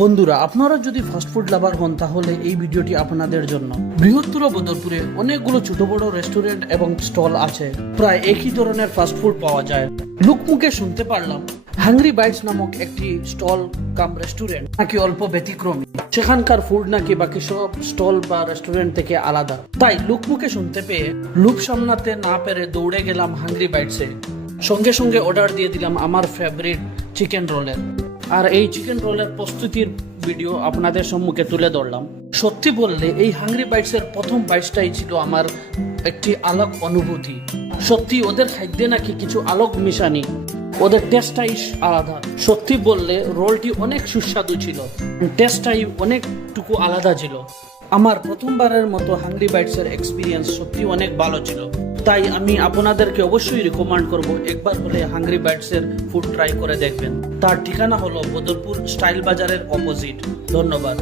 বন্ধুরা, আপনারা যদি ফাস্টফুড লাভার হন তাহলে এই ভিডিওটি আপনাদের জন্য। বৃহত্তর বদরপুরে অনেকগুলো ছোট বড় রেস্টুরেন্ট এবং স্টল আছে। প্রায় একই ধরনের ফাস্টফুড পাওয়া যায়। লোকমুখে শুনতে পারলাম হাংরি বাইটস নামক একটি স্টল কাম রেস্টুরেন্ট নাকি অল্প ব্যতিক্রমী। সেখানকার ফুড নাকি বাকি সব স্টল বা রেস্টুরেন্ট থেকে আলাদা। তাই লোকমুখে শুনতে পেয়ে লোভ সামলাতে না পেরে দৌড়ে গেলাম হাংরি বাইটসে। সঙ্গে সঙ্গে অর্ডার দিয়ে দিলাম আমার ফেভারিট চিকেন রোলের। আর এই চিকেন রোলের প্রস্তুতির ভিডিও আপনাদের সম্মুখে তুলে ধরলাম। সত্যি বললে এই হাংরি বাইটসের প্রথম বাইটসটাই ছিল আমার একটি আলাদা অনুভূতি। সত্যি ওদের খাদ্যে নাকি কিছু আলোক মিশানি, ওদের টেস্টটাই আলাদা। সত্যি বললে রোলটি অনেক সুস্বাদু ছিল, টেস্টটাই অনেকটুকু আলাদা ছিল। আমার প্রথমবারের মতো হাংরি বাইটসের এক্সপিরিয়েন্স সত্যি অনেক ভালো ছিল। তাই আমি আপনাদেরকে অবশ্যই রিকমেন্ড করব একবার হলে হাংরি বাইটসের ফুড ট্রাই করে দেখবেন। তার ঠিকানা হলো বদরপুর স্টাইল বাজারের অপোজিট। ধন্যবাদ।